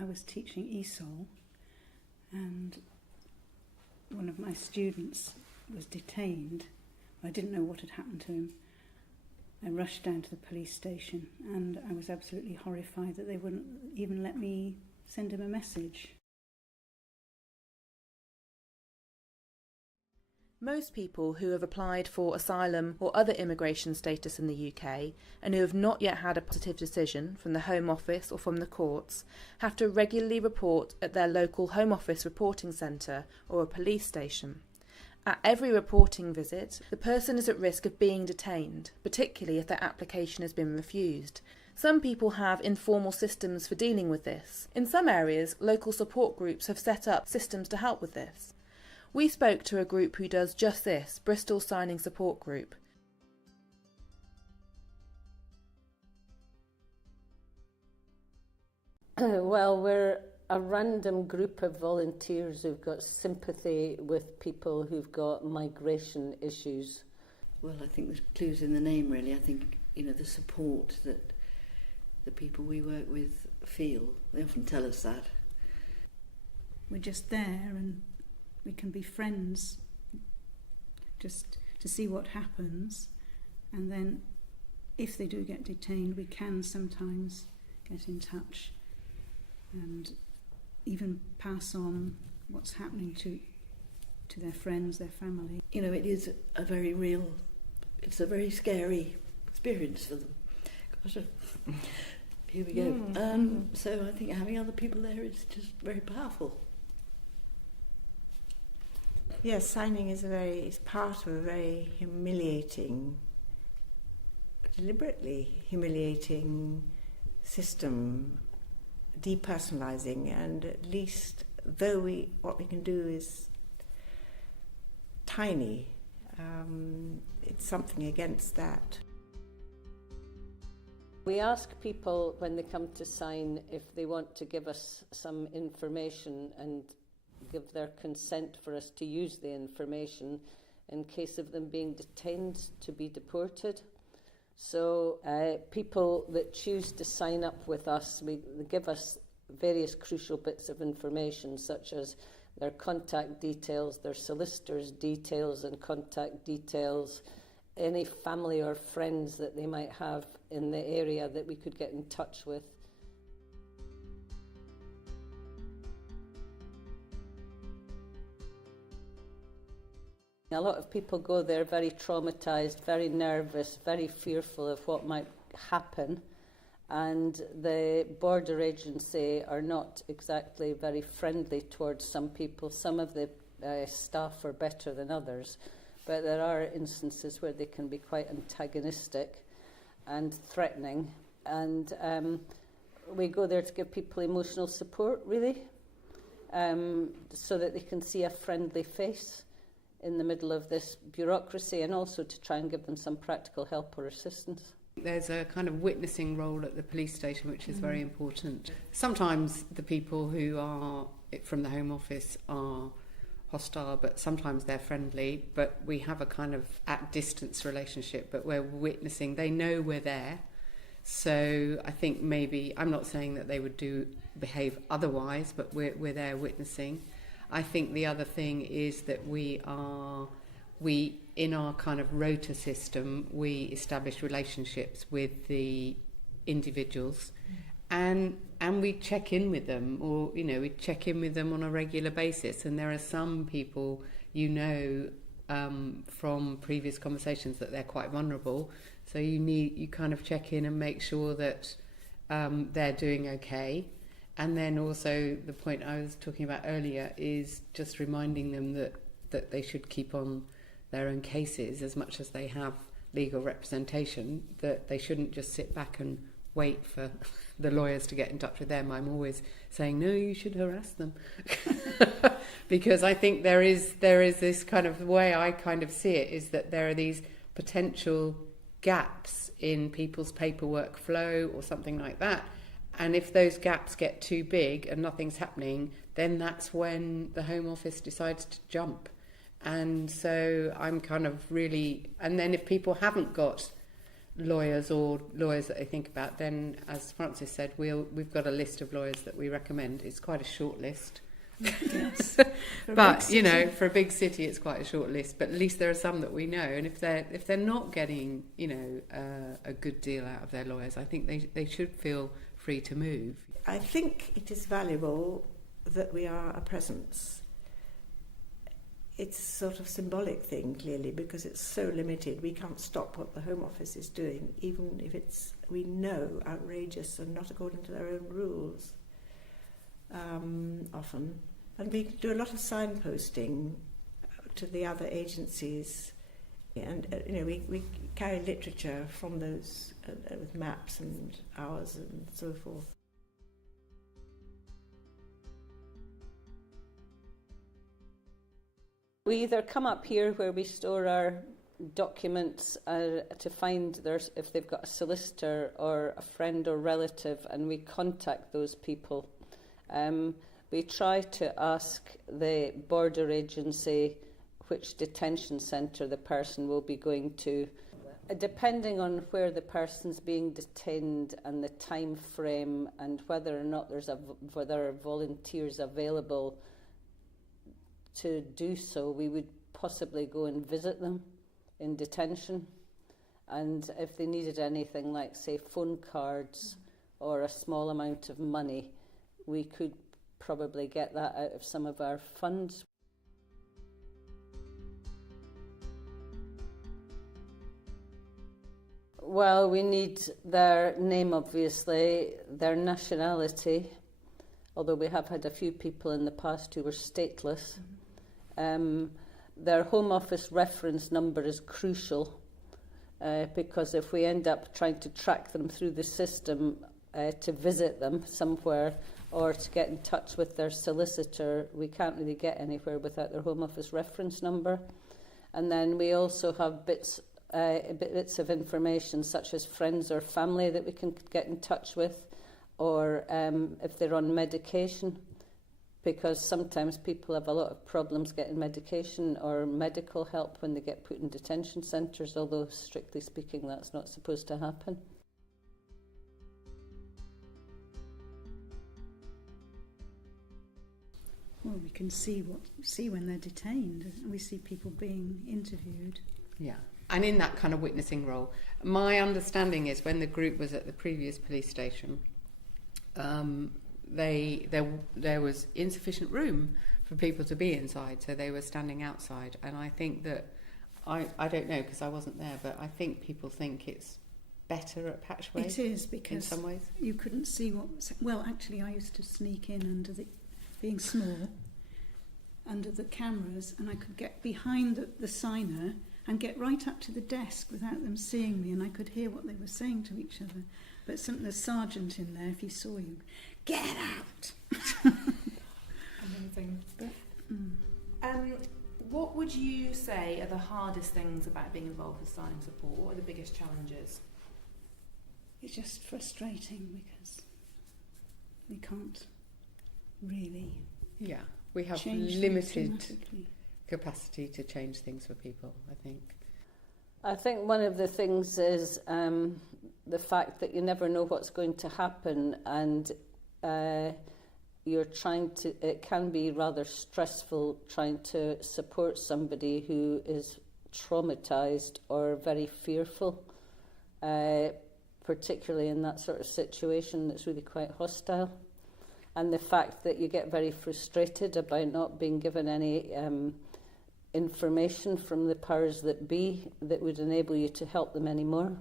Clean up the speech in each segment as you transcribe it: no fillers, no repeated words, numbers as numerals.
I was teaching ESOL, and one of my students was detained. I didn't know what had happened to him. I rushed down to the police station, and I was absolutely horrified that they wouldn't even let me send him a message. Most people who have applied for asylum or other immigration status in the UK and who have not yet had a positive decision from the Home Office or from the courts have to regularly report at their local Home Office reporting centre or a police station. At every reporting visit, the person is at risk of being detained, particularly if their application has been refused. Some people have informal systems for dealing with this. In some areas, local support groups have set up systems to help with this. We spoke to a group who does just this, Bristol Signing Support Group. Well, we're a random group of volunteers who've got sympathy with people who've got migration issues. Well, I think there's clues in the name, really. I think, the support that the people we work with feel. They often tell us that. We're just there, and we can be friends just to see what happens, and then if they do get detained, we can sometimes get in touch and even pass on what's happening to their friends, their family. It is a very real, it's a very scary experience for them. Gosh, here we go. So I think having other people there is just very powerful. Yes, signing is part of a very deliberately humiliating system, depersonalising, and at least though what we can do is tiny, it's something against that. We ask people when they come to sign if they want to give us some information and give their consent for us to use the information in case of them being detained to be deported. So people that choose to sign up with us, they give us various crucial bits of information, such as their contact details, their solicitor's details and contact details, any family or friends that they might have in the area that we could get in touch with. A lot of people go there very traumatised, very nervous, very fearful of what might happen, and the border agency are not exactly very friendly towards some people. Some of the staff are better than others, but there are instances where they can be quite antagonistic and threatening, and we go there to give people emotional support, really, so that they can see a friendly face in the middle of this bureaucracy, and also to try and give them some practical help or assistance. There's a kind of witnessing role at the police station which is very important. Sometimes the people who are from the Home Office are hostile, but sometimes they're friendly, but we have a kind of at distance relationship, but we're witnessing, they know we're there. So I think maybe, I'm not saying that they would behave otherwise, but we're there witnessing. I think the other thing is that we in our kind of rota system, we establish relationships with the individuals, and we check in with them, or we check in with them on a regular basis. And there are some people from previous conversations that they're quite vulnerable, so you kind of check in and make sure that they're doing okay. And then also the point I was talking about earlier is just reminding them that they should keep on their own cases as much as they have legal representation, that they shouldn't just sit back and wait for the lawyers to get in touch with them. I'm always saying, no, you should harass them. Because I think there is this kind of way I kind of see it, is that there are these potential gaps in people's paperwork flow or something like that. And if those gaps get too big and nothing's happening, then that's when the Home Office decides to jump. And so I'm kind of really... And then if people haven't got lawyers or lawyers that they think about, then, as Francis said, we've got a list of lawyers that we recommend. It's quite a short list. Yes. But you know, for a big city, it's quite a short list. But at least there are some that we know, and if they're not getting, you know, a good deal out of their lawyers, I think they should feel free to move. I think it is valuable that we are a presence. It's a sort of symbolic thing, clearly, because it's so limited. We can't stop what the Home Office is doing, even if it's, we know, outrageous and not according to their own rules, often. And we do a lot of signposting to the other agencies. And, you know, we carry literature from those with maps and hours and so forth. We either come up here where we store our documents to find if they've got a solicitor or a friend or relative, and we contact those people. We try to ask the border agency which detention centre the person will be going to. Depending on where the person's being detained and the time frame and whether or not there are volunteers available to do so, we would possibly go and visit them in detention. And if they needed anything like, say, phone cards or a small amount of money, we could probably get that out of some of our funds. Well, we need their name, obviously, their nationality, although we have had a few people in the past who were stateless. Their Home Office reference number is crucial because if we end up trying to track them through the system to visit them somewhere or to get in touch with their solicitor, we can't really get anywhere without their Home Office reference number. And then we also have bits of information such as friends or family that we can get in touch with, or if they're on medication, because sometimes people have a lot of problems getting medication or medical help when they get put in detention centres, although strictly speaking that's not supposed to happen. Well, we can see when they're detained. We see people being interviewed. Yeah. And in that kind of witnessing role, my understanding is when the group was at the previous police station, there was insufficient room for people to be inside, so they were standing outside. And I think that, I don't know because I wasn't there, but I think people think it's better at Patchway. It is, because in some ways you couldn't see what was... Well, actually, I used to sneak in under the... being small, under the cameras, and I could get behind the signer and get right up to the desk without them seeing me, and I could hear what they were saying to each other. But the sergeant in there, if he saw you, get out! Amazing. But, what would you say are the hardest things about being involved with signing support? What are the biggest challenges? it's just frustrating because we can't really Yeah, we have change things limited dramatically. capacity to change things for people, I think. I think one of the things is the fact that you never know what's going to happen, and you're trying to, it can be rather stressful trying to support somebody who is traumatised or very fearful, particularly in that sort of situation that's really quite hostile. And the fact that you get very frustrated about not being given any information from the powers that be that would enable you to help them anymore.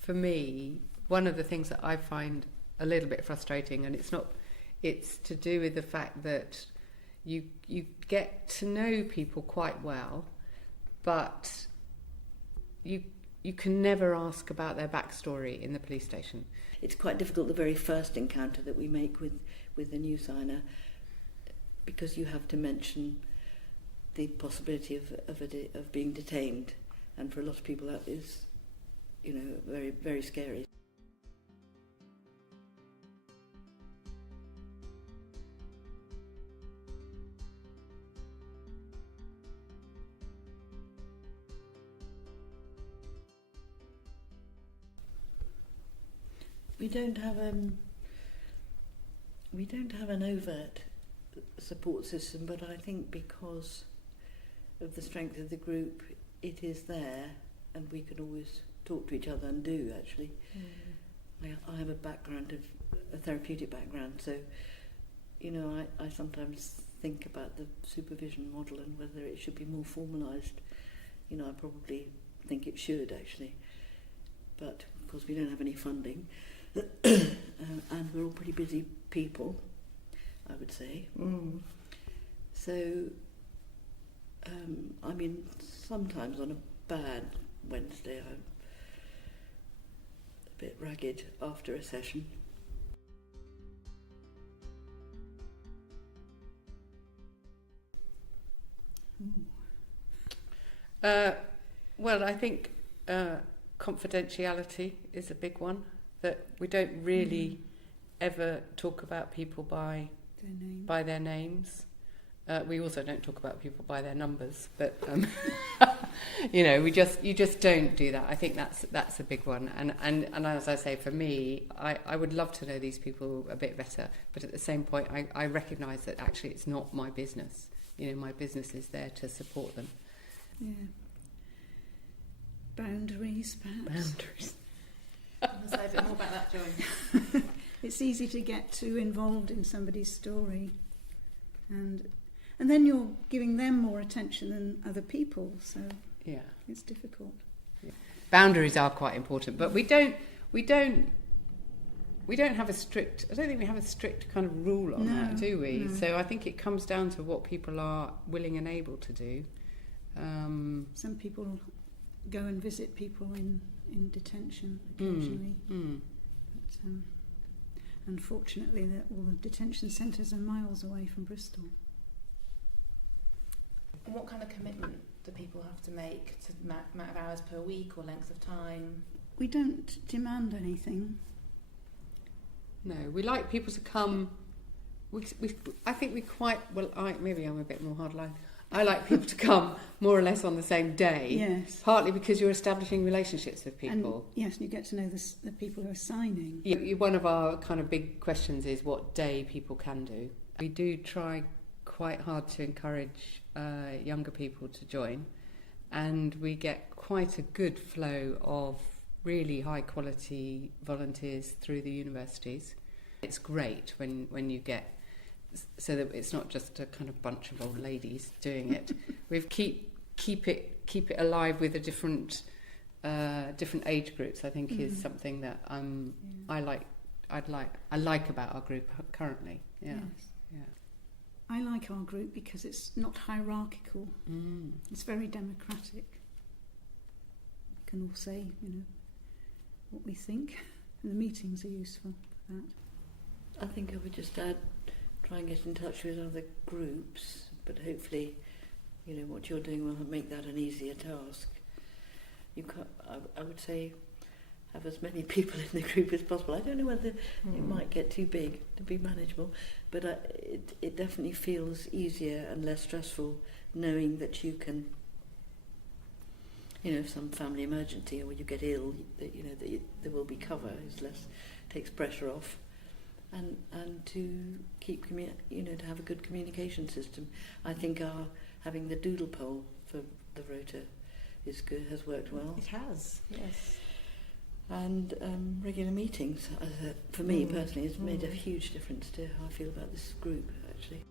For me, one of the things that I find a little bit frustrating, and it's to do with the fact that you get to know people quite well, but you can never ask about their backstory in the police station. It's quite difficult, the very first encounter that we make with a new signer, because you have to mention the possibility of being detained, and for a lot of people that is, very, very scary. We don't have an overt support system, but I think because of the strength of the group, it is there, and we can always talk to each other and do actually. I have a therapeutic background, so I sometimes think about the supervision model and whether it should be more formalised. I probably think it should actually, but of course we don't have any funding. And we're all pretty busy people, I would say. So, sometimes on a bad Wednesday I'm a bit ragged after a session. Well, I think confidentiality is a big one, that we don't really ever talk about people by their names. We also don't talk about people by their numbers, but you just don't do that. I think that's a big one. And as I say, for me, I would love to know these people a bit better, but at the same point, I recognise that actually it's not my business. My business is there to support them. Yeah. Boundaries, perhaps. Boundaries. I'll say a bit more about that, Joy. It's easy to get too involved in somebody's story, and then you're giving them more attention than other people, so yeah, it's difficult. Yeah. Boundaries are quite important, but we don't have a strict. I don't think we have a strict kind of rule on that, do we? No. So I think it comes down to what people are willing and able to do. Some people go and visit people in detention occasionally. But, unfortunately, all the detention centres are miles away from Bristol. And what kind of commitment do people have to make to the amount of hours per week or length of time? We don't demand anything. No, we like people to come. I think we quite well. Maybe I'm a bit more hardline. I like people to come more or less on the same day. Yes. Partly because you're establishing relationships with people. And yes, you get to know the people who are signing. One of our kind of big questions is what day people can do. We do try quite hard to encourage younger people to join, and we get quite a good flow of really high quality volunteers through the universities. It's great when you get, so that it's not just a kind of bunch of old ladies doing it. We keep it alive with a different age groups. I think is something that I like about our group currently. Yeah. Yes. Yeah. I like our group because it's not hierarchical. It's very democratic. We can all say, what we think, and the meetings are useful for that. I think I would just add, try and get in touch with other groups, but hopefully, what you're doing will make that an easier task. You can't, I would say, have as many people in the group as possible. I don't know whether it might get too big to be manageable, but it definitely feels easier and less stressful knowing that you can, if some family emergency or you get ill, that there will be cover. Takes pressure off. And to keep to have a good communication system. I think having the doodle poll for the rota is good, has worked well. It has, yes. And regular meetings, for me personally, has made a huge difference to how I feel about this group, actually.